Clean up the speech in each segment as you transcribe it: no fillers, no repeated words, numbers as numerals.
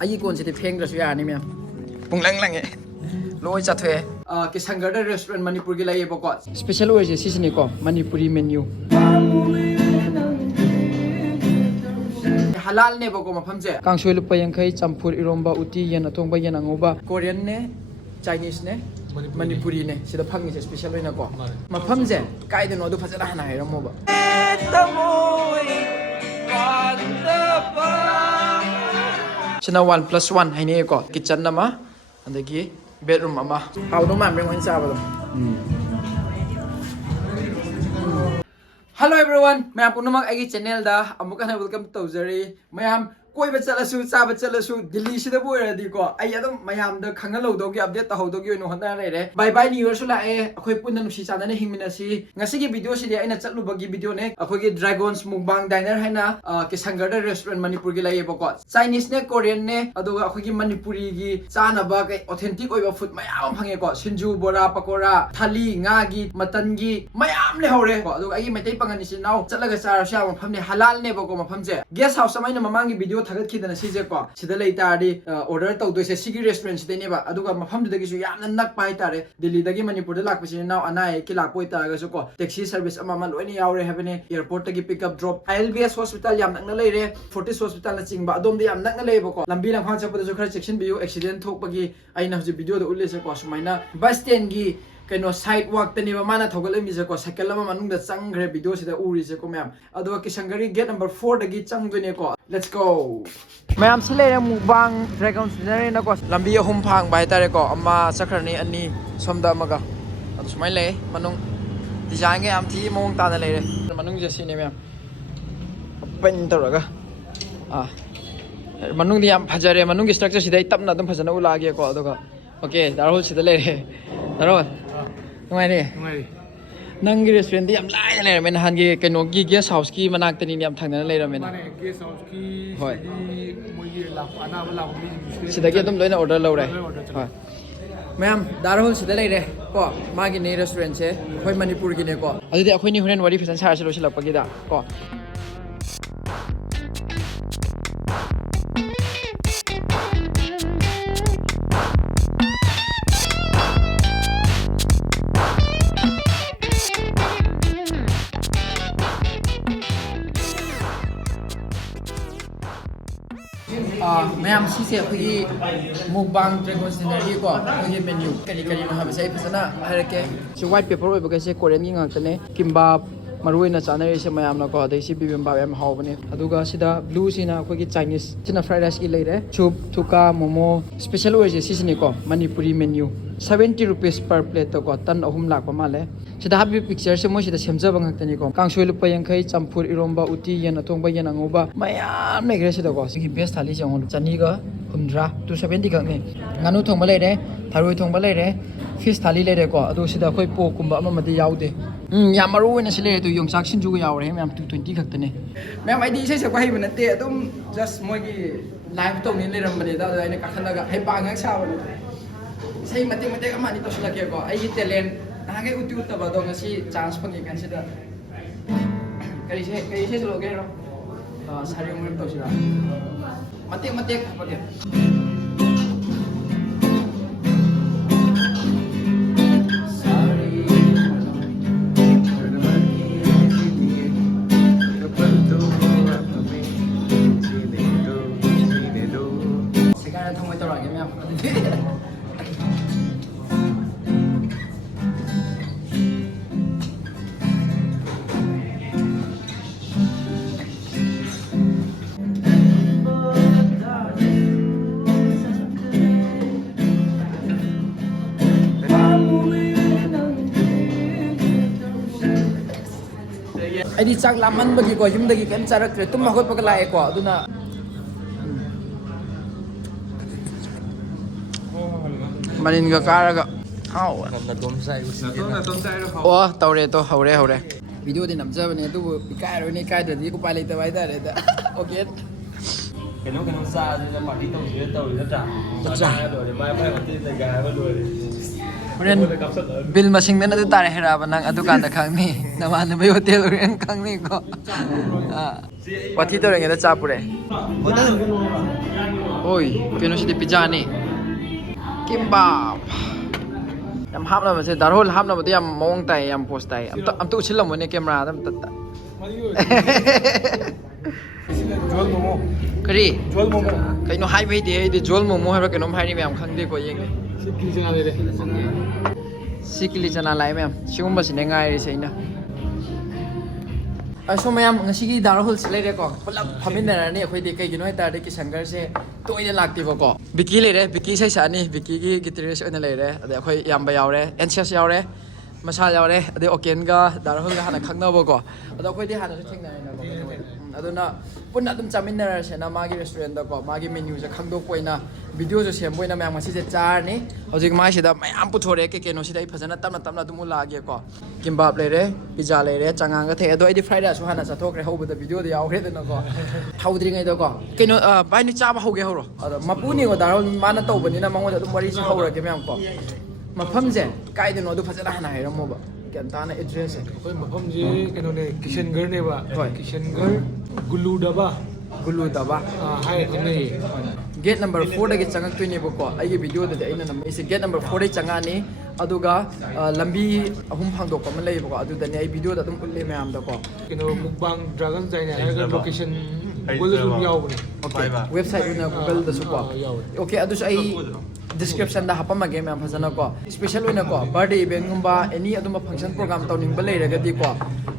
ꯑꯩꯒꯤ ꯀꯣꯟꯁꯤꯗꯤ ꯐꯦꯡꯗ꯭ꯔꯁꯨ ꯌꯥꯔꯅꯤ ꯃꯌꯥꯝ ꯄꯨꯡꯂꯪ ꯂꯪꯉꯦ ꯂꯣꯏ ꯆꯠꯊꯣꯛꯑꯦ ꯀꯤꯁꯪꯒꯔꯗ ꯔꯦꯁꯇꯨꯔꯦꯟ ꯃꯅꯤꯄꯨꯔꯒꯤ ꯂꯩꯌꯦꯕꯀꯣ ꯁ꯭ꯄꯦꯁꯦꯜ ꯑꯣꯏꯔꯤꯁꯦ ꯁꯤꯁꯤꯅꯤꯀꯣ ꯃꯅꯤꯄꯨꯔꯤ ꯃꯦꯅ꯭ꯌꯨ ꯍꯂꯥꯜꯅꯦꯕꯀꯣ ꯃꯐꯝꯁꯦ ꯀꯥꯡꯁꯣꯏ ꯂꯨꯄꯥ 50 ꯆꯝꯐꯨꯠ ꯏꯔꯣꯝꯕ ꯎꯇꯤ ꯌꯦꯟ ꯑꯊꯣꯡꯕ ꯌꯦꯟ ꯑꯉꯧꯕ ꯀꯣꯔꯤꯌꯟꯅꯦ ꯆꯥꯏꯅꯤꯁꯅꯦ ꯃꯅꯤꯄꯨꯔꯤꯅꯦ ꯁꯤꯗ ꯐꯪꯉꯤꯁꯦ ꯁ꯭ꯄꯦꯁꯦꯜ ꯑꯣꯏꯅꯀꯣ ꯃꯐꯝꯁꯦ ꯀꯥꯏꯗꯅꯣ ꯑꯗꯨ ꯐꯖꯅ ꯍꯥꯟꯅ ꯍꯥꯏꯔꯝꯃꯣꯕ ꯁꯤꯅ 1+1 ꯍꯥꯏꯅꯩꯌꯦꯀꯣ ꯀꯤꯠꯆꯟ ꯑꯃ ꯑꯗꯒꯤ ꯕꯦꯗꯔꯨꯝ ꯑꯃ ꯍꯥꯎꯗꯧ ꯃꯥꯟꯕ꯭ꯔꯦ ꯃꯣꯏꯅ ꯆꯥꯕꯗꯣ ꯍꯜꯂꯣ ꯑꯦꯚ꯭ꯔꯤꯋꯥꯟ ꯃꯌꯥꯝ ꯄꯨꯝꯅꯃꯛ ꯑꯩꯒꯤ ꯆꯦꯅꯦꯜꯗ ꯑꯃꯨꯛ ꯍꯟꯅ ꯋꯦꯜꯀꯝ ꯇꯧꯖꯔꯤ ꯃꯌꯥꯝ ꯀꯣꯏꯕ ꯆꯠꯂꯁꯨ ꯆꯥꯕ ꯆꯠꯂꯁꯨ ꯗꯤꯜꯂꯤꯁꯤꯗꯕꯨ ꯑꯣꯏꯔꯗꯤꯀꯣ ꯑꯩ ꯑꯗꯨꯝ ꯃꯌꯥꯝꯗ ꯈꯪꯍꯜꯍꯧꯗꯧꯒꯤ ꯑꯞꯗꯦꯠ ꯇꯧꯍꯧꯗꯧꯒꯤ ꯑꯣꯏꯅ ꯍꯣꯠꯅꯔ ꯂꯩꯔꯦ ꯕꯥꯏ ꯕꯥꯏ ꯅ꯭ꯌꯨ ꯏꯌꯔꯁꯨ ꯂꯥꯛꯑꯦ ꯑꯩꯈꯣꯏ ꯄꯨꯟꯅ ꯅꯨꯡꯁꯤ ꯆꯥꯟꯅꯅ ꯍꯤꯡꯃꯤꯟꯅꯁꯤ ꯉꯁꯤꯒꯤ ꯚꯤꯗꯤꯑꯣꯁꯤꯗꯤ ꯑꯩꯅ ꯆꯠꯂꯨꯕꯒꯤ ꯚꯤꯗꯤꯑꯣꯅꯦ ꯑꯩꯈꯣꯏꯒꯤ ꯗ꯭ꯔꯥꯒꯣꯟꯁ ꯃꯨꯛꯕꯥꯡ ꯗꯥꯏꯅꯔ ꯍꯥꯏꯅ ꯀꯤꯁꯪꯒꯔꯗ ꯔꯦꯁꯇꯨꯔꯦꯟ ꯃꯅꯤꯄꯨꯔꯒꯤ ꯂꯩꯌꯦꯕꯀꯣ ꯆꯥꯏꯅꯤꯁꯅꯦ ꯀꯣꯔꯤꯌꯟꯅꯦ ꯑꯗꯨꯒ ꯑꯩꯈꯣꯏꯒꯤ ꯃꯅꯤꯄꯨꯔꯤꯒꯤ ꯆꯥꯅꯕ ꯀꯩ ꯑꯣꯊꯦꯟꯇꯤꯛ ꯑꯣꯏꯕ ꯐꯨꯗ ꯃꯌꯥꯝ ꯑꯃ ꯐꯪꯉꯦꯀꯣ ꯁꯤꯟꯖꯨ ꯕꯣꯔꯥ ꯄꯀꯣꯔꯥ ꯊꯥꯂꯤ ꯉꯥꯒꯤ ꯃꯇꯟꯒꯤ ꯃꯌꯥꯝ ꯂꯩꯍꯧꯔꯦ ꯑꯗꯨꯒ ꯑꯩꯒꯤ ꯃꯩꯇꯩ ꯄꯥꯉꯟ ꯏꯆꯤꯟ ꯏꯅꯥꯎ ꯆꯠꯂꯒ ꯆꯥꯔꯁꯨ ꯌꯥꯕ ꯃꯐꯝꯅꯦ ꯍꯂꯥꯜꯅꯦꯕꯀꯣ ꯃꯐꯝꯁꯦ ꯒꯦꯁ ꯍꯥꯎꯁ ꯑꯃ ꯑꯩꯅ ꯃꯃꯥꯡꯒꯤ ꯚꯤꯗꯤꯑꯣ ꯊꯥꯒꯠꯈꯤꯗꯅ ꯁꯤꯁꯦꯀꯣ ꯁꯤꯗ ꯂꯩ ꯇꯥꯔꯗꯤ ꯑꯣꯔꯗꯔ ꯇꯧꯗꯣꯏꯁꯦ ꯁꯤꯒꯤ ꯔꯦꯁꯇꯨꯔꯦꯟꯁꯤꯗꯩꯅꯦꯕ ꯑꯗꯨꯒ ꯃꯐꯝꯗꯨꯗꯒꯤꯁꯨ ꯌꯥꯝꯅ ꯅꯛꯄ ꯍꯥꯏꯇꯥꯔꯦ ꯗꯤꯜꯂꯤꯗꯒꯤ ꯃꯅꯤꯄꯨꯔꯗ ꯂꯥꯛꯄꯁꯤꯅ ꯏꯅꯥꯎ ꯑꯅꯥ ꯑꯌꯦꯛꯀꯤ ꯂꯥꯛꯄ ꯑꯣꯏꯇꯥꯔꯒꯁꯨ ꯀꯣ ꯇꯦꯛꯁꯤ ꯁꯔꯚꯤꯁ ꯑꯃ ꯂꯣꯏꯅ ꯌꯥꯎꯔꯦ ꯍꯥꯏꯕꯅꯦ ꯑꯦꯌꯔꯄꯣꯔꯠꯇꯒꯤ ꯄꯤꯛꯑꯞ ꯗ꯭ꯔꯣꯞ ILBS ꯍꯣꯁꯄꯤꯇꯥꯜ ꯌꯥꯝ ꯅꯛꯅ ꯂꯩꯔꯦ ꯐꯣꯔꯇꯤꯁ ꯍꯣꯁꯄꯤꯇꯥꯜꯅ ꯆꯤꯡꯕ ꯑꯗꯣꯝꯗ ꯌꯥꯝ ꯅꯛꯅ ꯂꯩꯌꯦꯕꯀꯣ ꯂꯝꯕꯤ ꯂꯝꯈꯥꯡ ꯆꯠꯄꯗꯁꯨ ꯈꯔ ꯆꯦꯛꯁꯤꯟꯕꯤꯌꯨ ꯑꯦꯛꯁꯤꯗꯦꯟ ꯊꯣꯛꯄꯒꯤ ꯑꯩꯅ ꯍꯧꯖꯤꯛ ꯚꯤꯗꯤꯑꯣꯗ ꯎꯠꯂꯤꯁꯦꯀꯣ ꯁꯨꯃꯥꯏꯅ ꯕꯁ ꯁ꯭ꯇꯦꯟꯒꯤ ꯀꯩꯅꯣ ꯁꯥꯏꯠ ꯋꯥꯛꯇꯅꯦꯕ ꯃꯥꯅ ꯊꯧꯒꯠꯂꯝꯃꯤꯁꯦꯀꯣ ꯁꯥꯏꯀꯜ ꯑꯃ ꯃꯅꯨꯡꯗ ꯆꯪꯈ꯭ꯔꯦ ꯚꯤꯗꯤꯑꯣꯁꯤꯗ ꯎꯔꯤꯁꯦꯀꯣ ꯃꯌꯥꯝ ꯑꯗꯨꯒ ꯀꯤꯁꯪꯒꯔꯤ ꯒꯦꯠ ꯅꯝꯕꯔ 4ꯗꯒꯤ ꯆꯪꯗꯣꯏꯅꯦꯀꯣ ꯂꯦꯠꯁ ꯒꯣ ꯃꯌꯥꯝ ꯁꯤ ꯂꯩꯔꯦ ꯃꯨꯛꯕꯥꯡ ꯗ꯭ꯔꯥꯒꯣꯟ ꯗꯤꯅꯔꯅꯀꯣ ꯂꯝꯕꯤ 3 ꯐꯥꯡꯕ ꯍꯥꯏꯇꯥꯔꯦꯀꯣ ꯑꯃ ꯆꯠꯈ꯭ꯔꯅꯤ 2 ꯁꯣꯝꯗ ꯑꯃꯒ ꯑꯗꯨ ꯁꯨꯃꯥꯏꯅ ꯂꯩ ꯃꯅꯨꯡ ꯗꯤꯖꯥꯏꯟꯒ ꯌꯥꯝ ꯊꯤ ꯃꯑꯣꯡ ꯇꯥꯅ ꯂꯩꯔꯦ ꯃꯅꯨꯡꯁꯦ ꯁꯤꯅꯦ ꯃꯌꯥꯝ ꯑꯣꯄꯟ ꯇꯧꯔꯒ ꯃꯅꯨꯡꯗꯤ ꯌꯥꯝ ꯐꯖꯔꯦ ꯃꯅꯨꯡꯒꯤ ꯁ꯭ꯇ꯭ꯔꯛꯆꯔꯁꯤꯗ ꯑꯩ ꯇꯞꯅ ꯑꯗꯨꯝ ꯐꯖꯅ ꯎꯠꯂꯛꯑꯒꯦꯀꯣ ꯑꯗꯨꯒ ꯑꯣꯀꯦ ꯗꯥꯔꯣꯜ ꯁꯤꯗ ꯂꯩꯔꯦ ꯗꯥꯔꯣꯜ ꯅꯨꯡꯉꯥꯏꯔꯦ ꯅꯪꯒꯤ ꯔꯦꯁꯇꯨꯔꯦꯟꯗꯤ ꯌꯥꯝ ꯂꯥꯏꯅ ꯂꯩꯔꯝꯃꯦ ꯅꯍꯥꯟꯒꯤ ꯀꯩꯅꯣꯒꯤ ꯒꯦꯁ ꯍꯥꯎꯁꯀꯤ ꯃꯅꯥꯛꯇꯅꯤꯅꯦ ꯌꯥꯝ ꯊꯪꯅꯅ ꯂꯩꯔꯝꯃꯦꯅ ꯃꯥꯅꯦ ꯒꯦꯁ ꯍꯥꯎꯁꯀꯤ ꯍꯣꯏ ꯃꯣꯏꯒꯤ ꯑꯅꯥꯕ ꯂꯥꯛꯄ ꯃꯤꯁꯤꯡꯁꯦ ꯁꯤꯗꯒꯤ ꯑꯗꯨꯝ ꯂꯣꯏꯅ ꯑꯣꯔꯗꯔ ꯂꯧꯔꯦ ꯑꯣꯔꯗꯔ ꯍꯣꯏ ꯃꯌꯥꯝ ꯗꯥꯔꯣꯜ ꯁꯤꯗ ꯂꯩꯔꯦ ꯀꯣ ꯃꯥꯒꯤꯅꯦ ꯔꯦꯁꯇꯨꯔꯦꯟꯁꯦ ꯑꯩꯈꯣꯏ ꯃꯅꯤꯄꯨꯔꯒꯤꯅꯦꯀꯣ ꯑꯗꯨꯗꯤ ꯑꯩꯈꯣꯏꯅꯤ ꯍꯣꯔꯦꯟ ꯋꯥꯔꯤ ꯐꯖꯅ ꯁꯥꯔꯁꯤ ꯂꯣꯏꯁꯤꯜꯂꯛꯄꯒꯤꯗ ꯀꯣ ꯃꯌꯥꯝ ꯁꯤꯁꯦ ꯑꯩꯈꯣꯏꯒꯤ ꯃꯨꯛꯕꯥꯡ ꯗ꯭ꯔꯥꯒꯣꯟ ꯗꯤꯅꯔꯒꯤꯀꯣ ꯑꯩꯈꯣꯏꯒꯤ ꯃꯦꯅ꯭ꯌꯨ ꯀꯔꯤ ꯀꯔꯤꯅꯣ ꯍꯥꯏꯕꯁꯦ ꯑꯩ ꯐꯖꯅ ꯍꯥꯏꯔꯛꯀꯦ ꯁꯤ ꯋꯥꯏꯠ ꯄꯦꯄꯔ ꯑꯣꯏꯕꯒꯩꯁꯦ ꯀꯣꯔꯤꯌꯟꯒꯤ ꯉꯥꯛꯇꯅꯦ ꯀꯤꯝꯕꯥꯞ ꯃꯔꯨ ꯑꯣꯏꯅ ꯆꯥꯅꯔꯤꯁꯦ ꯃꯌꯥꯝꯅꯀꯣ ꯑꯗꯩ ꯁꯤ ꯕꯤꯕꯤꯝꯕꯥꯞ ꯌꯥꯝ ꯍꯥꯎꯕꯅꯦ ꯑꯗꯨꯒ ꯁꯤꯗ ꯕ꯭ꯂꯨꯁꯤꯅ ꯑꯩꯈꯣꯏꯒꯤ ꯆꯥꯏꯅꯤꯁ ꯁꯤꯅ ꯐ꯭ꯔꯥꯏ ꯔꯥꯏꯁꯀꯤ ꯂꯩꯔꯦ ꯁꯨꯞ ꯊꯨꯀꯥ ꯃꯣꯃꯣ ꯁ꯭ꯄꯦꯁꯦꯜ ꯑꯣꯏꯔꯤꯁꯦ ꯁꯤꯁꯤꯅꯤꯀꯣ Manipuri menu 70 rupees per plate ꯇꯟ 3 ꯂꯥꯛꯄ ꯃꯥꯜꯂꯦ ꯁꯤꯗ ꯍꯥꯞꯄꯤꯕ ꯄꯤꯛꯆꯔꯁꯦ ꯃꯣꯏꯁꯤꯗ ꯁꯦꯝꯖꯕ ꯉꯥꯛꯇꯅꯤꯀꯣ ꯀꯥꯡꯁꯣꯏ ꯂꯨꯄꯥ 50 ꯆꯝꯐꯨꯠ ꯏꯔꯣꯝꯕ ꯎꯇꯤ ꯌꯦꯟ ꯑꯊꯣꯡꯕ ꯌꯦꯟ ꯑꯉꯧꯕ ꯃꯌꯥꯝ ꯂꯩꯈ꯭ꯔꯦ ꯁꯤꯗꯀꯣ ꯁꯤꯒꯤ ꯕꯦꯁ ꯊꯥꯂꯤꯁꯦ ꯌꯦꯡꯉꯣ 150 270 ꯈꯛꯅꯤ ꯉꯥꯅꯨ ꯊꯣꯡꯕ ꯂꯩꯔꯦ ꯊꯔꯣꯏ ꯊꯣꯡꯕ ꯂꯩꯔꯦ ꯐꯤꯁ ꯊꯥꯂꯤ ꯂꯩꯔꯦꯀꯣ ꯑꯗꯨ ꯁꯤꯗ ꯑꯩꯈꯣꯏ ꯄꯣꯛꯀꯨꯝꯕ ꯑꯃꯗꯤ ꯌꯥꯎꯗꯦ ꯌꯥꯝ ꯃꯔꯨ ꯑꯣꯏꯅ ꯁꯤ ꯂꯩꯔꯦ ꯑꯗꯨ ꯌꯣꯡꯆꯥꯛ ꯁꯤꯡꯖꯨꯒ ꯌꯥꯎꯔꯦ ꯃꯌꯥꯝ 220 ꯈꯛꯇꯅꯦ ꯃꯌꯥꯝ ꯑꯩꯗꯤ ꯏꯁꯩ ꯁꯛꯄ ꯍꯩꯕ ꯅꯠꯇꯦ ꯑꯗꯨꯝ ꯖꯁ ꯃꯣꯏꯒꯤ ꯂꯥꯏꯚ ꯇꯧꯅꯤꯅ ꯂꯩꯔꯝꯕꯅꯤꯗ ꯑꯗꯨꯗ ꯑꯩꯅ ꯀꯥꯈꯠꯂꯒ ꯍꯩꯄꯥ ꯉꯥꯛ ꯁꯥꯕꯅꯤ ꯏꯁꯩ ꯃꯇꯦꯛ ꯑꯃ ꯑꯅꯤ ꯇꯧꯁꯤꯜꯂꯛꯀꯦꯀꯣ ꯑꯩꯒꯤ ꯇꯦꯂꯦꯟ ꯅꯍꯥꯟꯈꯩ ꯎꯠꯇꯕ ꯑꯗꯣ ꯉꯁꯤ ꯆꯥꯟꯁ ꯐꯪꯉꯤ ꯀꯥꯟꯁꯤꯗ ꯀꯔꯤ ꯏꯁꯩ ꯁꯛꯂꯛꯑꯒꯦ ꯍꯥꯏꯔꯣ ꯁꯥꯔꯤ ꯑꯃ ꯇꯧꯁꯤꯔꯥ ꯃꯇꯦꯛ ꯍꯥꯞꯄꯒꯦ ꯁꯦꯒꯥꯏꯔ ꯊꯝꯃꯣꯏ ꯇꯧꯔꯛꯑꯒꯦ ꯃꯌꯥꯝ ꯑꯩꯗꯤ ꯆꯥꯛ ꯂꯥꯝꯃꯟꯕꯒꯤꯀꯣ ꯌꯨꯝꯗꯒꯤ ꯀꯩꯝ ꯆꯥꯔꯛꯇ꯭ꯔꯦ ꯇꯨꯝ ꯍꯧꯒꯠꯄꯒ ꯂꯥꯛꯑꯦꯀꯣ ꯑꯗꯨꯅ ꯃꯔꯤꯟꯒ ꯀꯥꯔꯒ ꯍꯥꯎ ꯑꯣ ꯇꯧꯔꯦ ꯇꯣ ꯍꯧꯔꯦ ꯚꯤꯗꯤꯑꯣꯗꯤ ꯅꯝꯖꯕꯅꯦ ꯑꯗꯨꯕꯨ ꯏꯀꯥꯏꯔꯣꯏꯅꯦ ꯏꯀꯥꯏꯗ꯭ꯔꯗꯤ ꯎꯄꯥꯏ ꯂꯩꯇꯕ ꯍꯥꯏꯇꯥꯔꯦꯗ ꯑꯣꯀꯦ ꯀꯩꯅꯣ ꯆꯥꯗꯅ ꯄꯥꯔꯇꯤ ꯇꯧꯁꯤꯔ ꯇꯧꯔꯤ ꯅꯠꯇ꯭ꯔꯥ ꯂꯣꯏꯔꯦ ꯃꯥꯏ ꯍꯣꯇꯦꯜꯗ ꯒꯥꯏꯕ ꯂꯣꯏꯔꯦ ꯍꯣꯔꯦꯟ ꯕꯤꯜ ꯃꯁꯤꯡꯗꯅ ꯑꯗꯨ ꯇꯥꯔꯦ ꯍꯥꯏꯔꯛꯑꯕ ꯅꯪ ꯑꯗꯨꯀꯥꯟꯗ ꯈꯪꯅꯤ ꯅꯃꯥꯟꯅꯕꯩ ꯍꯣꯇꯦꯜ ꯑꯣꯏꯔꯦꯅ ꯈꯪꯅꯤꯀꯣ ꯋꯥꯊꯤ ꯇꯧꯔꯤꯉꯩꯗ ꯆꯥ ꯄꯨꯔꯛꯑꯦ Oi, kino si pizza ni. Kimbap. Yam hap na ba si darhol hap na ba yam mong tay yam post tay. Am tu usil mo ni camera tam tat. Jol momo. Kari. Jol momo. Kaino hai bai de de jol momo hai ba kaino hai ni ma'am khang de ko yeng. Sikli chana le. Sikli chana lai ma'am. Sigum ba sine ngai ri sei na. So mayam ngasi darhol silai re ko pulap phamin na ni akhoi de kai gino hai tar de Kisangar se toina lakti ba ko Vicky le re Vicky sai sa ni Vicky gi guitarist ona le re ade akhoi yam ba yaw re NCS yaw re masa yaw re ade oken ga darhol ga hana khangna ba ko ade akhoi de hana thing na na ko aduna punna dum chamin na se na magi restaurant da ko magi menu se khangdok poina video jo sem poina mayam ngasi se char ni hojik mai se da mayam puthore ke keno si dai phajana tamna dum la ge ko kimbap le re pizza le re changang ga the ado ai di fried rice hana sa thok re hob da video da yaw re da na ko haudri ngai da ko keno bai ni cha ba hoge horo ado mapuni ko darhol mana to bani na mango da dum wari si hawra ke mayam ko mafam je kai de no du phajana hana hai ramo ba Kantana address hai. Koi mafam je keno ne Kisangar ne ba. Kisangar Gulu daba. Gulu daba. Hai kene. Gate number 4 dagi changak tu ni boko. Ai video da aina nam ise gate number 4 dai changa ni aduga lambi ahum phangdok ko man lei boko adu da ni ai video da dum ulle mayam da ko. Keno Mukbang Dragon China hai location Google zoom yaw bani. Okay. Website una Google da su ko. Okay adu ai description da hapa mage mayam phajana ko. Special oina ko birthday event gumba any aduma function program tawning ba leiraga di ko.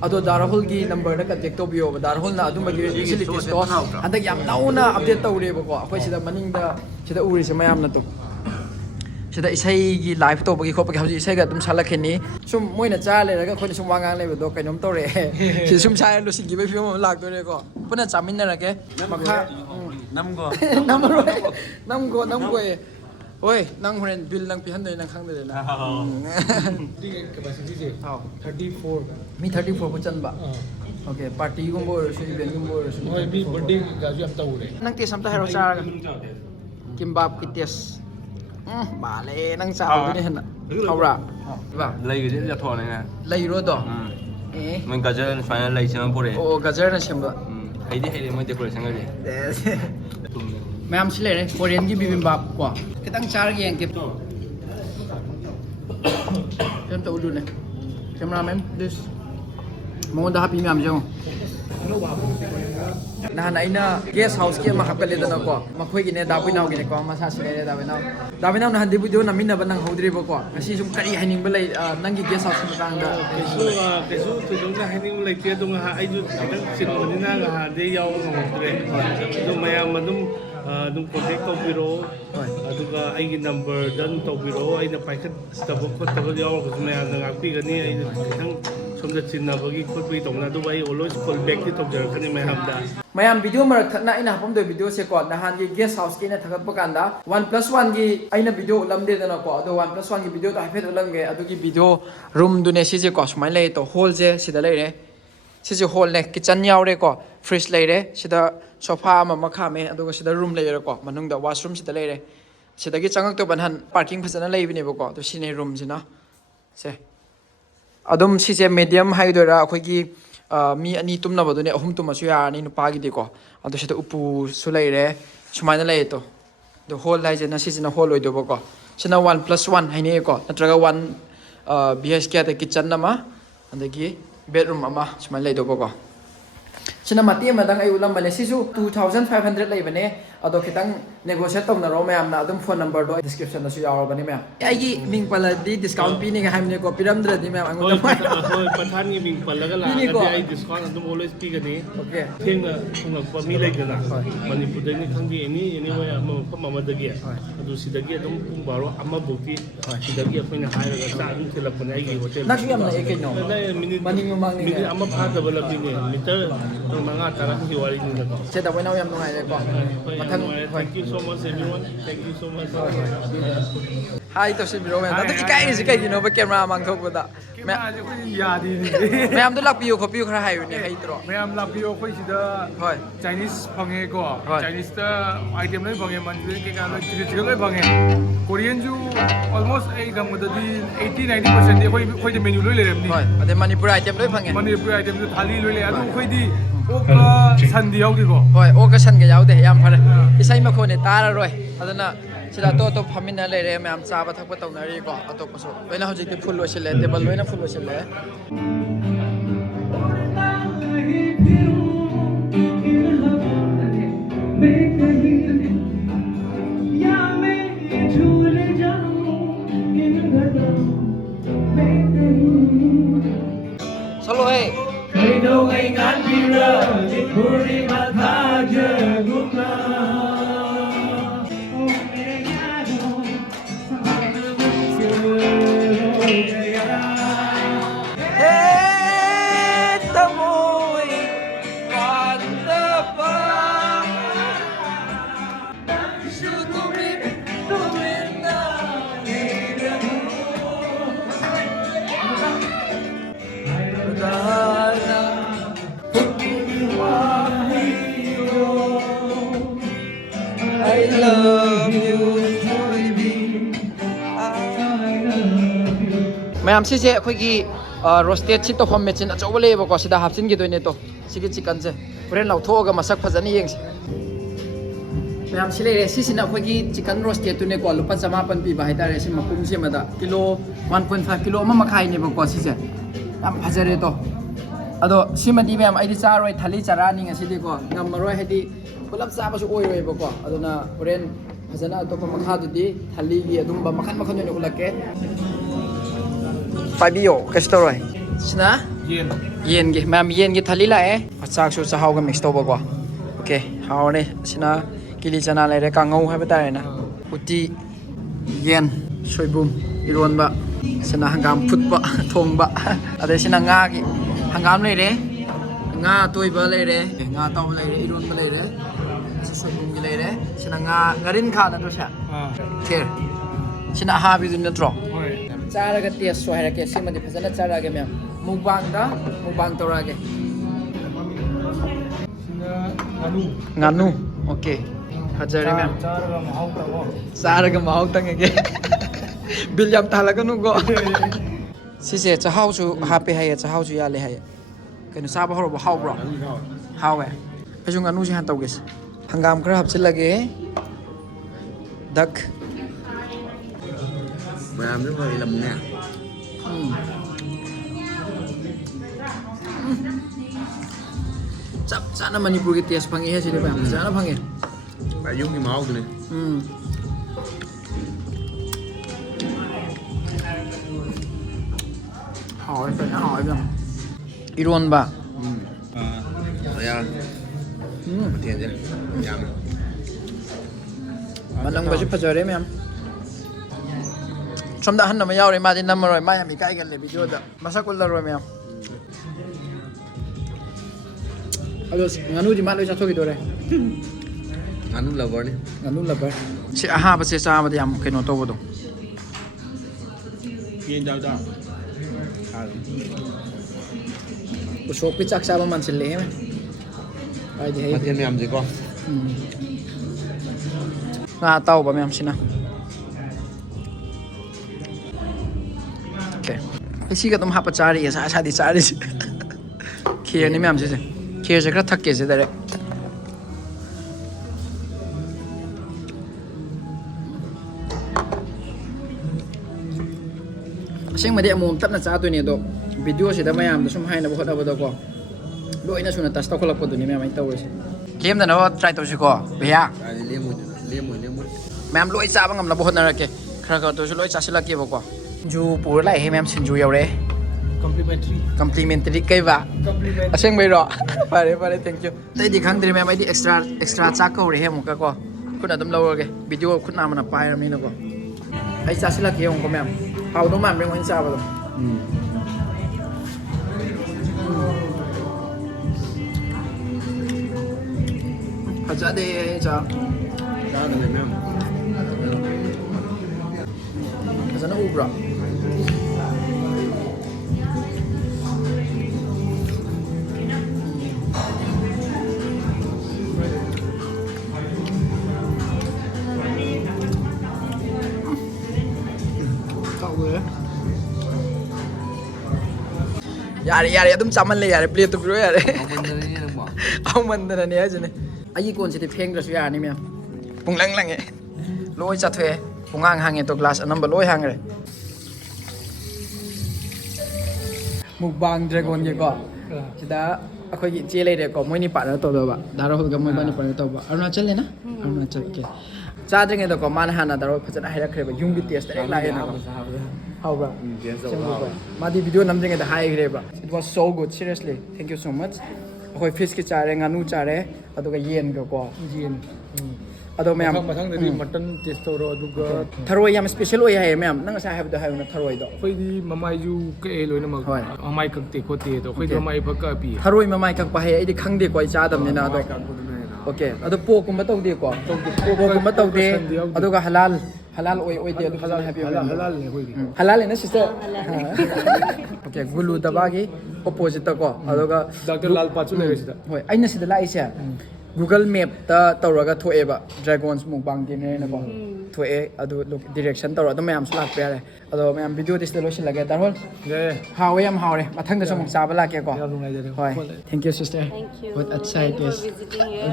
Ado darhol gi number da contact to biyo darhol na aduma gi facilities to andak yam nauna update tawre ba ko. Akhoi sida maning da sida uri se mayam na tu. Sida isai gi live to bagi khopagi hauji isai ga dum salakheni sum moina cha leiraga khoi sum wangang lebe do kainom tawre. Si sum sai lo singi be film lak to re ko. Puna chamin na rake makha namgo namgo Oi, nang horen bill nang pihan dai nang khang dai na. Capacity je. 34. Mi 34 po chan ba. Okay, party gumbo su event gumbo su. Oi bi birthday ga ju am tawre. Nang ti samta hero char kimbap ites. Bale nang cha du ni hana. Haura. Ba. Lai ge ja thon ne na. Lai ro do. Mình gajar na final lai chama pore. Oh, gajar na shamba. Hai moi decoration ga de. Mayam sile re Korean gi bibimbap ko. Kitang char gi yang kip. Jam ta ulu ne. Cameraman this. Mo da happy mayam jong. Nahan aina guest house ki ma hapkale da na ko. Makhoi gi ne da bui naw gi ne ko ma sa sile re da bui naw. Da bui naw na handi video na min na ban nang hodri ba ko. Asi sum kari haning ba lai nang gi guest house ma kang da. Kesu tu dong na haning lai tia dong ha ai ju kitang sin ni na ha de yaw ngam tre. Du mayam madum dum contact to biro aduga ai gi number dan to biro ai na paikhat tabok ko tabok yaw ko mayam na ngakpi gani ai kitang somda chinna bagi khot bi tong na du bai always call back ki to jar khani mayam da Mayam video marak thakna ina hapam do video se ko nahan gi guest house ki na thakat pakanda 1+1 gi aina video ulam de na ko ado 1+1 gi video ta hafet ulam ge adu gi video room du ne si je ko smai lai to hall je sida lai re si je hall ne kitchen yaw re ko fridge lai re sida sofa ma makha me adu ga sida room lai re ko manung da washroom sida lai re sida gi changak to banhan parking phasana lai bine ba ko to sine room sina se adum si je medium hai do ra akhoi gi mi ani tumna ba do ne ahum tuma su ya ni nu pa gi de ko adu sida upu su lai re sumaina lai to the whole lai je na si na whole oi do ba ko sina 1+1 hai ne ko natraga 1 BHK ta kitchen na ma andagi bedroom ama sumaina lai do ba ko Sina mati madang ay ulam bane sisu 2500 lai bane ado kitang negotiate tong na ro mayam na adum phone number do description na su yaw bane mayam ai gi ming pala di discount pi ni ga ham ne ko piram dra di mayam angon ta hoi pathan gi ming palaga la ai discount adum always pi gani okay theng thungak pa mi lai gana manipur dai ni khangdi any way ama pham ama dagi adu sidagi adum pung baro ama bukti sidagi akoina hairaga sa adum thelap bane ai gi hotel nak yam na ekenyo maning mang ni minute ama pha da bala bi ni meter manga tara ki wari ni na ko se da wena yam ngai le ko mathang thank you so much everyone thank you so much ꯍꯥꯏ ꯇꯧꯁꯤꯟꯕꯤꯔꯣ ꯃꯌꯥꯝ ꯑꯗꯨ ꯏꯀꯥꯏꯔꯤꯁꯤ ꯀꯩꯒꯤꯅꯣꯕ camera ꯃꯥꯡꯊꯣꯛꯄꯗ ꯀꯦꯃꯦꯔꯥꯁꯦ ꯑꯩꯈꯣꯏ ꯌꯥꯗꯦꯅꯦ ꯃꯌꯥꯝꯗꯣ ꯂꯥꯛꯄꯤꯌꯣ ꯈꯣꯠꯄꯤꯌꯣ ꯈꯔ ꯍꯥꯏꯌꯨꯅꯦ ꯍꯩꯇ꯭ꯔꯣ ꯃꯌꯥꯝ ꯂꯥꯛꯄꯤꯌꯣ ꯑꯩꯈꯣꯏ ꯁꯤꯗ ꯍꯣꯏ ꯆꯥꯏꯅꯤꯁ ꯐꯪꯉꯦꯀꯣ ꯍꯣꯏ ꯆꯥꯏꯅꯤꯁꯇ ꯑꯥꯏꯇꯦꯝ ꯂꯣꯏ ꯐꯪꯉꯦ ꯃꯟꯆꯨꯔꯤꯌꯟ ꯀꯩꯀꯥ ꯂꯣꯏ ꯆꯤꯂꯤ ꯂꯣꯏ ꯐꯪꯉꯦ ꯀꯣꯔꯤꯌꯟꯁꯨ ꯑꯣꯜꯃꯣꯁ ꯑꯩ ꯈꯪꯕꯗꯗꯤ 80-90%ꯗꯤ ꯑꯩꯈꯣꯏꯗ ꯃꯦꯅꯨ ꯂꯣꯏ ꯂꯩꯔꯝꯅꯤ ꯍꯣꯏ ꯑꯗꯩ ꯃꯅꯤꯄꯨꯔ ꯑꯥꯏꯇꯦꯝ ꯂꯣꯏ ꯐꯪꯉꯦ ꯃꯅꯤꯄꯨꯔꯤ ꯑꯥꯏꯇꯦꯝꯁꯨ ꯊꯥꯂꯤ ꯂꯣꯏ ꯂꯩ ꯑꯗꯨ ꯑꯩꯈꯣꯏꯗꯤ ꯑꯣꯛꯀ ꯁꯟꯗꯤ ꯌꯥꯎꯗꯦꯀꯣ ꯍꯣꯏ ꯑꯣꯛꯀ ꯁꯟꯒ ꯌꯥꯎꯗꯦ ꯌꯥꯝ ꯐꯔꯦ ꯏꯁꯩ ꯃꯈꯣꯟꯅꯦ ꯇꯥꯔꯔꯣꯏ ꯑꯗꯨꯅ ꯁꯤꯗ ꯑꯇꯣꯞ ꯑꯇꯣꯞ ꯐꯝꯃꯤꯟꯅ ꯂꯩꯔꯦ ꯃꯌꯥꯝ ꯆꯥꯕ ꯊꯛꯄ ꯇꯧꯅꯔꯤꯀꯣ ꯑꯇꯣꯞꯄꯁꯨ ꯂꯣꯏꯅ ꯍꯧꯖꯤꯛꯇꯤ ꯐꯨꯜ ꯑꯣꯏꯁꯤꯜꯂꯦ ꯇꯦꯕꯜ ꯂꯣꯏꯅ ꯐꯨꯜ ꯑꯣꯏꯁꯤꯜꯂꯦ Solo hey. I love you, baby. ꯃꯌꯥꯝ ꯁꯤꯁꯦ ꯑꯩꯈꯣꯏꯒꯤ ꯔꯣꯁꯇꯦꯠ ꯁꯤ ꯇꯧꯐꯝ ꯃꯦꯆꯤꯟ ꯑꯆꯧꯕ ꯂꯩꯌꯦꯕꯀꯣ ꯁꯤꯗ ꯍꯥꯞꯆꯤꯟꯈꯤꯗꯣꯏꯅꯦ ꯇꯣ ꯁꯤꯒꯤ ꯆꯤꯀꯟꯁꯦ ꯍꯣꯔꯦꯟ ꯂꯧꯊꯣꯛꯑꯒ ꯃꯁꯛ ꯐꯖꯅ ꯌꯦꯡꯁꯤ ꯃꯌꯥꯝ ꯁꯤ ꯂꯩꯔꯦ ꯁꯤꯁꯤꯅ ꯑꯩꯈꯣꯏꯒꯤ ꯆꯤꯀꯟ ꯔꯣꯁꯇꯦꯠꯇꯨꯅꯦꯀꯣ ꯂꯨꯄꯥ 900 ꯄꯤꯕ ꯍꯥꯏꯇꯥꯔꯦ ꯁꯤ ꯃꯄꯨꯝꯁꯤ ꯑꯃꯗ ꯀꯤꯂꯣ 1.5 ꯀꯤꯂꯣ ꯑꯃ ꯃꯈꯥꯏꯅꯦꯕꯀꯣ ꯁꯤꯁꯦ ꯌꯥꯝ ꯐꯖꯔꯦ ꯇꯣ ꯑꯗꯣ ꯁꯤꯃꯗꯤ ꯃꯌꯥꯝ ꯑꯩꯗꯤ ꯆꯥꯔꯣꯏ ꯊꯥꯂꯤ ꯆꯥꯔꯛꯑꯅꯤ ꯉꯁꯤꯗꯤꯀꯣ ꯉꯝꯃꯔꯣꯏ ꯍꯥꯏꯗꯤ ꯄꯨꯂꯞ ꯆꯥꯕꯁꯨ ꯑꯣꯏꯔꯣꯏꯕꯀꯣ ꯑꯗꯨꯅ ꯍꯣꯔꯦꯟ ꯐꯖꯅ ꯑꯇꯣꯞꯄ ꯃꯈꯥꯗꯨꯗꯤ ꯊꯥꯂꯤꯒꯤ ꯑꯗꯨꯝꯕ ꯃꯈꯟ ꯃꯈꯟ ꯑꯣꯏꯅ ꯎꯠꯂꯛꯀꯦ ꯄꯥꯏꯕꯤꯌꯣ ꯀꯩꯁꯨ ꯇꯧꯔꯣꯏ ꯁꯤꯅ ꯌꯦꯟꯒꯤ ꯃꯌꯥꯝ ꯌꯦꯟꯒꯤ ꯊꯥꯂꯤ ꯂꯥꯛꯑꯦ ꯆꯥꯛꯁꯨ ꯆꯥꯛꯍꯥꯎꯒ ꯃꯤꯛꯁ ꯇꯧꯕꯀꯣ ꯑꯣꯀꯦ ꯍꯥꯎꯔꯅꯤ ꯁꯤꯅ ꯀꯤꯂꯤ ꯆꯅꯥ ꯂꯩꯔꯦ ꯀꯥꯡꯉꯧ ꯍꯥꯏꯕ ꯇꯥꯔꯦꯅ ꯎꯇꯤ ꯌꯦꯟ ꯁꯣꯏꯕꯨꯝ ꯏꯔꯣꯟꯕ ꯁꯤꯅ ꯍꯪꯒꯥꯝ ꯐꯨꯠꯄ ꯊꯣꯡꯕ ꯑꯗꯩ ꯁꯤꯅ ꯉꯥꯒꯤ ꯍꯪꯒꯥꯝ ꯂꯩꯔꯦ ꯉꯥ ꯑꯇꯣꯏꯕ ꯂꯩꯔꯦ ꯉꯥ ꯑꯇꯥꯎꯕ ꯂꯩꯔꯦ ꯏꯔꯣꯟꯕ ꯂꯩꯔꯦ ꯁꯤ ꯁꯣꯏꯕꯨꯝꯒꯤ ꯂꯩꯔꯦ ꯁꯤꯅ ꯉꯥ ꯉꯥꯔꯤꯟ ꯈꯥ ꯅꯠꯇ꯭ꯔꯣ ꯁꯦ ꯈꯦꯔ ꯁꯤꯅ ꯑꯍꯥꯕꯤꯗꯨ ꯅꯠꯇ꯭ꯔꯣ ꯆꯥꯔꯒ ꯇꯦꯁꯁꯨ ꯍꯥꯏꯔꯛꯀꯦ ꯁꯤꯃꯗꯤ ꯐꯖꯅ ꯆꯥꯔꯛꯑꯒꯦ ꯃꯌꯥꯝ ꯃꯨꯛꯕꯥꯡ ꯇꯧꯔꯛꯑꯒꯦ ꯉꯥꯅꯨ ꯑꯣꯀꯦ ꯐꯖꯔꯦ ꯃꯌꯥꯝ ꯆꯥꯔꯒ ꯃꯍꯥꯎ ꯇꯪꯉꯒꯦ ꯕꯤꯜ ꯌꯥꯝ ꯇꯥꯜꯂꯛꯀꯅꯨꯀꯣ ꯁꯤꯁꯦ ꯆꯥꯛꯍꯥꯎꯁꯨ ꯍꯥꯞꯄꯦ ꯍꯥꯏꯌꯦ ꯆꯥꯛꯍꯥꯎꯁꯨ ꯌꯥꯜꯂꯦ ꯍꯥꯏꯌꯦ ꯀꯩꯅꯣ ꯆꯥꯕ ꯍꯧꯔꯕ ꯍꯥꯎꯕ꯭ꯔꯣ ꯍꯥꯎꯋꯦ ꯑꯩꯁꯨ ꯉꯥꯅꯨꯁꯤ ꯍꯥꯟꯅ ꯇꯧꯒꯦꯁꯦ ꯍꯪꯒꯥꯝ ꯈꯔ ꯍꯥꯞꯆꯤꯜꯂꯒꯦ ꯗꯛ ꯃꯌꯥꯝꯁꯨ ꯐꯩ ꯂꯝꯅꯦ ꯆꯞ ꯆꯥꯅ ꯃꯅꯤꯄꯨꯔꯒꯤ ꯇꯦꯁ ꯐꯪꯉꯦ ꯁꯤꯗꯤ ꯃꯌꯥꯝ ꯐꯖꯅ ꯐꯪꯉꯦ ꯌꯨꯝꯒꯤ ꯃꯍꯥꯎꯗꯨꯅꯦ ꯍꯥꯎꯋꯦ ꯐꯖꯅ ꯍꯥꯎꯋꯦ ꯃꯌꯥꯝ ꯏꯔꯣꯟꯕ ꯃꯊꯦꯜꯁꯦ ꯌꯥꯝꯃꯦ ꯃꯅꯝꯒꯁꯨ ꯐꯖꯔꯦ ꯃꯌꯥꯝ ꯁꯣꯝꯗ ꯑꯍꯟ ꯑꯃ ꯌꯥꯎꯔꯦ ꯃꯥꯗꯤ ꯅꯝꯃꯔꯣꯏ ꯃꯥ ꯌꯥꯝ ꯏꯀꯥꯏꯒꯜꯂꯦ ꯚꯤꯗꯤꯑꯣꯗ ꯃꯁꯛ ꯎꯠꯂꯔꯣꯏ ꯃꯌꯥꯝ ꯑꯗꯣ ꯉꯥꯅꯨꯗꯤ ꯃꯥ ꯂꯣꯏ ꯆꯥꯊꯣꯛꯈꯤꯗꯣꯔꯦ ꯉꯥꯅꯨ ꯂꯕꯔꯅꯤ ꯉꯥꯅꯨ ꯂꯕꯔ ꯁꯤ ꯑꯍꯥꯕꯁꯦ ꯆꯥꯕꯗ ꯌꯥꯝ ꯀꯩꯅꯣ ꯇꯧꯕꯗꯣ ꯌꯦꯟ ꯆꯥꯎꯗ ꯎꯁꯣꯞꯀꯤ ꯆꯥꯛ ꯆꯥꯕ ꯃꯥꯟꯁꯤꯜꯂꯛꯑꯦ ꯍꯥꯏꯗꯤ ꯃꯊꯦꯜ ꯃꯌꯥꯝꯁꯦꯀꯣ ꯉꯥ ꯑꯇꯥꯎꯕ ꯃꯌꯥꯝꯁꯤꯅ ꯑꯣꯀꯦ ꯑꯩ ꯁꯤꯒ ꯑꯗꯨꯝ ꯍꯥꯞꯄ ꯆꯥꯔꯤꯌꯦ ꯁꯥꯗꯤ ꯆꯥꯔꯤꯁꯦ ꯈꯦꯔꯅꯤ ꯃꯌꯥꯝ ꯁꯤꯁꯦ ꯈꯦꯔꯁꯦ ꯈꯔ ꯊꯛꯀꯦꯁꯦ ꯗꯥꯏꯔꯦꯛ ꯑꯁꯦꯡꯕꯗꯤ ꯑꯃꯨꯛ ꯇꯞꯅ ꯆꯥꯗꯣꯏꯅꯦ ꯑꯗꯣ ꯚꯤꯗꯤꯑꯣꯁꯤꯗ ꯃꯌꯥꯝꯗ ꯁꯨꯝ ꯍꯥꯏꯅꯕ ꯍꯣꯠꯅꯕꯗꯀꯣ ꯂꯣꯏꯅ ꯁꯨꯅ ꯇꯆ ꯇꯧꯈꯠꯂꯛꯄꯗꯨꯅꯤ ꯃꯌꯥꯝ ꯑꯩꯅ ꯇꯧꯔꯤꯁꯦ ꯂꯦꯝꯗꯅꯕ ꯇ꯭ꯔꯥꯏ ꯇꯧꯁꯤꯀꯣ ꯚꯩꯌꯥ ꯂꯦꯝꯃꯣꯏ ꯃꯌꯥꯝ ꯂꯣꯏ ꯆꯥꯕ ꯉꯝꯅꯕ ꯍꯣꯠꯅꯔꯛꯀꯦ ꯈꯔ ꯈꯔꯗꯁꯨ ꯂꯣꯏ ꯆꯥꯁꯤꯜꯂꯛꯀꯦꯕꯀꯣ ꯁꯤꯡꯖꯨ ꯄꯨꯔ ꯂꯥꯛꯑꯦ ꯃꯌꯥꯝ ꯁꯤꯡꯖꯨ ꯌꯧꯔꯛꯑꯦ ꯀꯝꯄ꯭ꯂꯤꯃꯦꯟꯇꯔꯤ ꯀꯩꯕ ꯑꯁꯦꯡꯕꯩꯔꯣ ꯐꯔꯦ ꯊꯦꯡꯛ ꯌꯨ ꯑꯇꯩꯗꯤ ꯈꯪꯗ꯭ꯔꯦ ꯃꯌꯥꯝ ꯑꯩꯗꯤ ꯑꯦꯛꯁꯇ꯭ꯔꯥ ꯆꯥꯛ ꯀꯧꯔꯦꯍꯦ ꯑꯃꯨꯛꯀ ꯀꯣ ꯈꯨꯠꯅ ꯑꯗꯨꯝ ꯂꯧꯔꯒꯦ ꯚꯤꯗꯤꯑꯣ ꯈꯨꯠ ꯅꯥꯝꯃꯅ ꯄꯥꯏꯔꯕꯅꯤꯅꯀꯣ ꯑꯩ ꯆꯥꯁꯤꯜꯂꯛꯀꯦ ꯌꯦꯡꯉꯨꯀꯣ ꯃꯌꯥꯝ ꯍꯥꯎꯗꯧ ꯃꯥꯟꯕ꯭ꯔꯦ ꯃꯣꯏꯅ ꯆꯥꯕꯗꯣ ꯐꯖꯗꯦ ꯆꯥ ꯆꯥꯗꯅꯦ ꯃꯌꯥꯝ ꯎꯕ꯭ꯔꯣ ꯌꯥꯔꯦ ꯌꯥꯔꯦ ꯑꯗꯨꯝ ꯆꯥꯃꯜꯂꯦ ꯌꯥꯔꯦ ꯄ꯭ꯂꯦꯠꯇꯨ ꯄꯤꯔꯣ ꯌꯥꯔꯦ ꯑꯧꯃꯟꯗꯅꯅꯦ ꯍꯥꯏꯁꯤꯅꯦ ꯑꯩꯒꯤ ꯀꯣꯟꯁꯤꯗꯤ ꯐꯦꯡꯗ꯭ꯔꯁꯨ ꯌꯥꯔꯅꯤ ꯃꯌꯥꯝ ꯄꯨꯡꯂꯪ ꯂꯪꯉꯦ ꯂꯣꯏ ꯆꯥꯊꯣꯛꯑꯦ ꯄꯨꯡꯍꯥꯡ ꯍꯥꯡꯉꯦ ꯇꯣ ꯒ꯭ꯂꯥꯁ ꯑꯅꯝꯕ ꯂꯣꯏ ꯍꯥꯡꯈ꯭ꯔꯦ ꯃꯨꯛꯕꯥꯡ ꯗ꯭ꯔꯦꯒꯣꯟꯒꯤꯀꯣ ꯁꯤꯗ ꯑꯩꯈꯣꯏꯒꯤ ꯏꯆꯦ ꯂꯩꯔꯦꯀꯣ ꯃꯣꯏꯅꯤ ꯄꯥꯔꯠꯅꯔ ꯇꯧꯗꯧꯕ ꯗꯥꯔꯣꯜꯒ ꯃꯣꯏ ꯕꯥꯅꯤ ꯄꯥꯔꯠꯅꯔ ꯇꯧꯕ ꯑꯔꯨꯅꯥꯆꯜꯅꯦꯅ ꯑꯔꯨꯅꯥꯆꯜ ꯑꯣꯀꯦ ꯆꯥꯗ꯭ꯔꯤꯉꯩꯗꯀꯣ ꯃꯥꯅ ꯍꯥꯟꯅ ꯗꯥꯔꯣꯜ ꯐꯖꯅ ꯍꯥꯏꯔꯛꯈ꯭ꯔꯦꯕ ꯌꯨꯝꯒꯤ ꯇꯦꯁ ꯗꯥꯏꯔꯦꯛ ꯂꯥꯛꯑꯦꯅꯀꯣ ꯍꯥꯎꯕ꯭ꯔꯥ ꯃꯥꯗꯤ ꯚꯤꯗꯤꯑꯣ ꯅꯝꯗ꯭ꯔꯤꯉꯩꯗ ꯍꯥꯏꯈ꯭ꯔꯦꯕ it was so good seriously thank you so much ꯑꯩꯈꯣꯏ ꯐꯤꯁꯀꯤ ꯆꯥꯔꯦ ꯉꯥꯅꯨ ꯆꯥꯔꯦ ꯑꯗꯨꯒ ꯌꯦꯟꯒꯀꯣ ꯌꯦꯟ ꯑꯗꯣ ꯃꯌꯥꯝ ꯃꯊꯪꯗꯗꯤ ꯃꯇꯟ ꯇꯦꯁ ꯇꯧꯔꯣ ꯑꯗꯨꯒ ꯊꯔꯣꯏ ꯌꯥꯝ ꯁ꯭ꯄꯦꯁꯦꯜ ꯑꯣꯏ ꯍꯥꯏꯌꯦ ꯃꯌꯥꯝ ꯅꯪ ꯉꯁꯥꯏ ꯍꯥꯏꯕꯗꯣ ꯍꯥꯏꯌꯨꯅ ꯊꯔꯣꯏꯗꯣ ꯑꯩꯈꯣꯏꯗꯤ ꯃꯃꯥꯏꯁꯨ ꯀꯛꯑꯦ ꯂꯣꯏꯅꯃꯛ ꯍꯣꯏ ꯃꯃꯥꯏ ꯀꯛꯇꯦ ꯈꯣꯠꯇꯦ ꯑꯗꯣ ꯑꯩꯈꯣꯏꯗꯤ ꯃꯃꯥꯏ ꯐꯛ ꯀꯛꯑ ꯄꯤꯌꯦ ꯊꯔꯣꯏ ꯃꯃꯥꯏ ꯀꯛꯄ ꯍꯩ ꯑꯩꯗꯤ ꯈꯪꯗꯦꯀꯣ ꯑꯩ ꯆꯥꯗꯕꯅꯤꯅ ꯑꯗꯣ ꯑꯣꯀꯦ ꯑꯗꯣ ꯄꯣꯛꯀꯨꯝꯕ ꯇꯧꯗꯦꯀꯣ ꯄꯣꯛꯀꯨꯝꯕ ꯇꯧꯗꯦ ꯑꯗꯨꯒ ꯍꯂꯥꯜ ꯑꯣꯏꯗꯦ ꯑꯗꯨ ꯐꯖꯅ ꯍꯥꯏꯕꯤꯌꯨ ꯍꯂꯥꯜꯅꯦ ꯑꯩꯈꯣꯏꯗꯤ ꯍꯂꯥꯜꯅꯦꯅ ꯁꯤꯁꯇꯔ ꯑꯣꯀꯦ ꯒꯨꯂꯨ ꯗꯕꯥꯒꯤ ꯑꯣꯄꯣꯖꯤꯠꯇ ꯀꯣ ꯑꯗꯨꯒ ꯗꯥꯛꯇꯔ ꯂꯥꯜ ꯄꯥꯠꯁꯨ ꯂꯩꯔꯦ ꯁꯤꯗ ꯍꯣꯏ ꯑꯩꯅ ꯁꯤꯗ ꯂꯥꯛꯏꯁꯦ ꯒꯨꯒꯜ ꯃꯦꯞꯇ ꯇꯧꯔꯒ ꯊꯣꯛꯑꯦꯕ ꯗ꯭ꯔꯥꯒꯣꯟꯁ ꯃꯨꯛꯕꯥꯡꯒꯤꯅꯦꯅꯀꯣ ꯊꯣꯛꯑꯦ ꯑꯗꯨ ꯗꯤꯔꯦꯛꯁꯟ ꯇꯧꯔ ꯑꯗꯨꯝ ꯃꯌꯥꯝꯁꯨ ꯂꯥꯛꯄ ꯌꯥꯔꯦ ꯑꯗꯣ ꯃꯌꯥꯝ ꯚꯤꯗꯤꯑꯣꯗꯤ ꯁꯤꯗ ꯂꯣꯏꯁꯤꯜꯂꯒꯦ ꯗꯥꯔꯣꯜ ꯍꯥꯎꯋꯦ ꯌꯥꯝ ꯍꯥꯎꯔꯦ ꯃꯊꯪꯗꯁꯨ ꯑꯃꯨꯛ ꯆꯥꯕ ꯂꯥꯛꯀꯦꯀꯣ ꯌꯥꯝ ꯅꯨꯡꯉꯥꯏꯖꯔꯦ ꯍꯣꯏ thank you sister Thank you. Good ꯑꯠꯁꯥꯏꯠ Thank you for guests visiting here.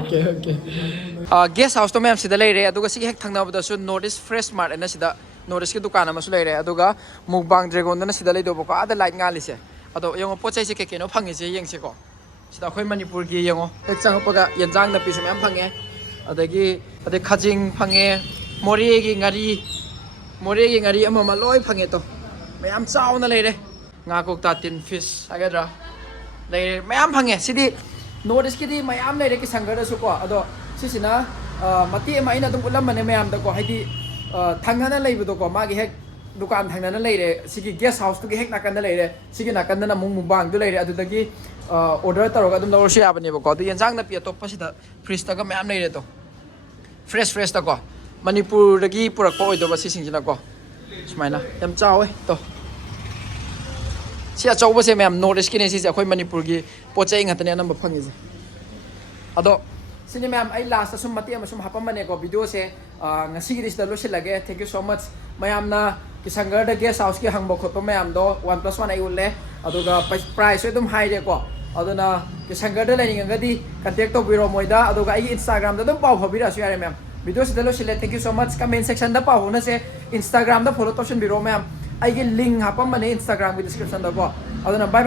Okay guest ꯍꯥꯎꯁꯇꯣ ꯃꯌꯥꯝ ꯁꯤꯗ ꯂꯩꯔꯦ ꯑꯗꯨꯒ ꯁꯤꯒꯤ ꯍꯦꯛ ꯊꯪꯅꯕꯗꯁꯨ ꯅꯣꯔꯠ ꯏꯁ ꯐ꯭ꯔꯦꯁ ꯃꯥꯔꯠ ꯑꯅ ꯁꯤꯗ ꯅꯣꯔꯠ ꯏꯁꯀꯤ ꯗꯨꯀꯥꯟ ꯑꯃꯁꯨ ꯂꯩꯔꯦ ꯑꯗꯨꯒ ꯃꯨꯛꯕꯥꯡ ꯗ꯭ꯔꯦꯒꯣꯟꯗꯅ ꯁꯤꯗ ꯂꯩꯗꯧꯕꯀꯣ ꯑꯥꯗ ꯂꯥꯏꯠ ꯉꯥꯜꯂꯤꯁꯦ ꯑꯗꯣ ꯌꯦꯡꯉꯣ ꯄꯣꯠ ꯆꯩꯁꯦ ꯀꯩ ꯀꯩꯅꯣ ꯐꯪꯉꯤꯁꯦ ꯌꯦꯡꯁꯤꯀꯣ ꯁꯤꯗ ꯑꯩꯈꯣꯏ ꯃꯅꯤꯄꯨꯔꯒꯤ ꯌꯦꯡꯉꯣ ꯍꯦꯛ ꯆꯪꯉꯛꯄꯒ ꯌꯦꯟꯖꯥꯡ ꯅꯥꯄꯤꯁꯨ ꯃꯌꯥꯝ ꯐꯪꯉꯦ ꯑꯗꯩ ꯈꯥꯖꯤꯡ ꯐꯪꯉꯦ ꯃꯣꯔꯦꯒꯤ ꯉꯥꯔꯤ ꯑꯃ ꯂꯣꯏ ꯐꯪꯉꯦ ꯇꯣ ꯃꯌꯥꯝ ꯆꯥꯎꯅ ꯂꯩꯔꯦ ꯉꯥ ꯀꯧꯇꯥ ꯇꯤꯟ ꯐꯤꯁ ꯍꯥꯏꯒꯗ꯭ꯔꯥ ꯂꯩꯔꯦ ꯃꯌꯥꯝ ꯐꯪꯉꯦ ꯁꯤꯗꯤ ꯅꯣꯔꯠ ꯏꯁꯀꯤꯗꯤ ꯃꯌꯥꯝ ꯂꯩꯔꯦ ꯀꯤꯁꯪꯒꯔꯗꯁꯨꯀꯣ ꯑꯗꯣ ꯁꯤꯁꯤꯅ ꯃꯇꯦꯛ ꯑꯃ ꯑꯩꯅ ꯑꯗꯨꯝ ꯎꯠꯂꯝꯕꯅꯦ ꯃꯌꯥꯝꯗꯀꯣ ꯍꯥꯏꯗꯤ ꯊꯪꯅꯅ ꯂꯩꯕꯗꯣꯀꯣ ꯃꯥꯒꯤ ꯍꯦꯛ ꯗꯨꯀꯥꯟ ꯊꯪꯅꯅ ꯂꯩꯔꯦ ꯁꯤꯒꯤ ꯒꯦꯁ ꯍꯥꯎꯁꯇꯨꯒꯤ ꯍꯦꯛ ꯅꯥꯀꯟꯗ ꯂꯩꯔꯦ ꯁꯤꯒꯤ ꯅꯥꯀꯟꯗꯅ ꯑꯃꯨꯛ ꯃꯨꯛꯕꯥꯡꯗꯨ ꯂꯩꯔꯦ ꯑꯗꯨꯗꯒꯤ ꯑꯣꯔꯗꯔ ꯇꯧꯔꯒ ꯑꯗꯨꯝ ꯂꯧꯔꯁꯨ ꯌꯥꯕꯅꯦꯕꯀꯣ ꯑꯗꯨ ꯌꯦꯟꯖꯥꯡ ꯅꯥꯄꯤ ꯑꯇꯣꯞꯄꯁꯤꯗ ꯐ꯭ꯔꯤꯖꯇꯒ ꯃꯌꯥꯝ ꯂꯩꯔꯦ ꯇꯣ ꯐ꯭ꯔꯦꯁꯇꯀꯣ ꯃꯅꯤꯄꯨꯔꯗꯒꯤ ꯄꯨꯔꯛꯄ ꯑꯣꯏꯗꯧꯕ ꯁꯤꯁꯤꯡꯁꯤꯅꯀꯣ ꯁꯨꯃꯥꯏꯅ ꯌꯥꯝ ꯆꯥꯎꯋꯦ ꯇꯣ ꯁꯤ ꯑꯆꯧꯕꯁꯦ ꯃꯌꯥꯝ ꯅꯣꯔꯠ ꯏꯁꯀꯤꯅꯦ ꯁꯤꯁꯦ ꯑꯩꯈꯣꯏ ꯃꯅꯤꯄꯨꯔꯒꯤ ꯄꯣꯠ ꯆꯩ ꯉꯥꯛꯇꯅꯦ ꯑꯅꯝꯕ ꯐꯪꯉꯤꯁꯦ ꯑꯗꯣ ꯁꯤꯅꯤ ꯃꯌꯥꯝ ꯑꯩ ꯂꯥꯁꯇ ꯁꯨꯝ ꯃꯇꯦꯛ ꯑꯃ ꯁꯨꯝ ꯍꯥꯞꯄꯝꯕꯅꯦꯀꯣ ꯚꯤꯗꯤꯑꯣꯁꯦ ꯉꯁꯤꯒꯤꯗꯤ ꯁꯤꯗ ꯂꯣꯏꯁꯤꯜꯂꯒꯦ ꯊꯦꯡꯛ ꯌꯨ ꯁꯣ ꯃꯆ ꯃꯌꯥꯝꯅ ꯀꯤꯁꯪꯒꯔꯗ ꯒꯦꯁ ꯍꯥꯎꯁꯀꯤ ꯍꯪꯕ ꯈꯣꯠꯄ ꯃꯌꯥꯝꯗꯣ 1+1 ꯑꯩ ꯎꯠꯂꯦ ꯑꯗꯨꯒ ꯄ꯭ꯔꯥꯏꯁꯁꯨ ꯑꯗꯨꯝ ꯍꯥꯏꯔꯦꯀꯣ ꯑꯗꯨꯅ ꯀꯤꯁꯪꯒꯔꯗ ꯂꯩꯅꯤꯡꯉꯒꯗꯤ ꯀꯟꯇꯦꯛ ꯇꯧꯕꯤꯔꯣ ꯃꯣꯏꯗ ꯑꯗꯨꯒ ꯑꯩꯒꯤ ꯏꯟꯁꯇꯥꯒ꯭ꯔꯥꯝꯗ ꯑꯗꯨꯝ ꯄꯥꯎ ꯐꯥꯎꯕꯤꯔꯛꯑꯁꯨ ꯌꯥꯔꯦ ꯃꯌꯥꯝ ꯚꯤꯗꯤꯑꯣ ꯁꯤꯗ ꯂꯣꯏꯁꯤꯜꯂꯦ ꯊꯦꯡꯛ ꯌꯨ ꯁꯣ ꯃꯆ ꯀꯃꯦꯟ ꯁꯦꯛꯁꯟꯗ ꯄꯥꯎ ꯐꯥꯎꯅꯁꯦ ꯏꯟꯁꯇꯥꯒ꯭ꯔꯥꯝꯗ ꯐꯣꯂꯣ ꯇꯧꯁꯤꯟꯕꯤꯔꯣ ꯃꯌꯥꯝ ꯑꯩꯒꯤ ꯂꯤꯡ ꯍꯥꯞꯄꯝꯕꯅꯦ ꯏꯟꯁꯇꯥꯒ꯭ꯔꯥꯝꯒꯤ ꯗꯤꯁꯀ꯭ꯔꯤꯞꯁꯟꯗꯀꯣ ꯑꯗꯨꯅ ꯕꯥꯏ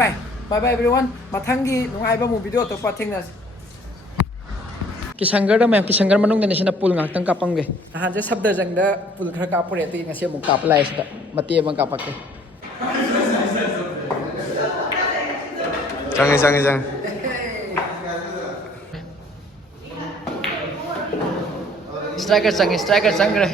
ꯕꯥꯏ ꯑꯦꯕ꯭ꯔꯤꯋꯥꯟ ꯃꯊꯪꯒꯤ ꯅꯨꯡꯉꯥꯏꯕ ꯑꯃꯨꯛ ꯚꯤꯗꯤꯑꯣ ꯑꯇꯣꯞꯄ ꯊꯦꯡꯅꯁꯤ ꯀꯤꯁꯪꯒꯔꯗ ꯃꯌꯥꯝ ꯀꯤꯁꯪꯒꯔ ꯃꯅꯨꯡꯗꯅꯤ ꯁꯤꯅ ꯄꯨꯜ ꯉꯥꯛꯇꯪ ꯀꯥꯞꯄꯝꯒꯦ ꯅꯍꯥꯟꯁꯦ ꯁꯕꯗꯔꯖꯪꯗ ꯄꯨꯜ ꯈꯔ ꯀꯥꯞꯄꯨꯔꯦ ꯑꯗꯨꯒꯤ ꯉꯁꯤ ꯑꯃꯨꯛ ꯀꯥꯞꯄ ꯂꯥꯛꯑꯦ ꯁꯤꯗ ꯃꯇꯦꯛ ꯑꯃ ꯀꯥꯞꯄꯛꯀꯦ ꯆꯪꯉꯦ ꯁ꯭ꯇ꯭ꯔꯥꯏꯀꯔ ꯆꯪꯈ꯭ꯔꯦ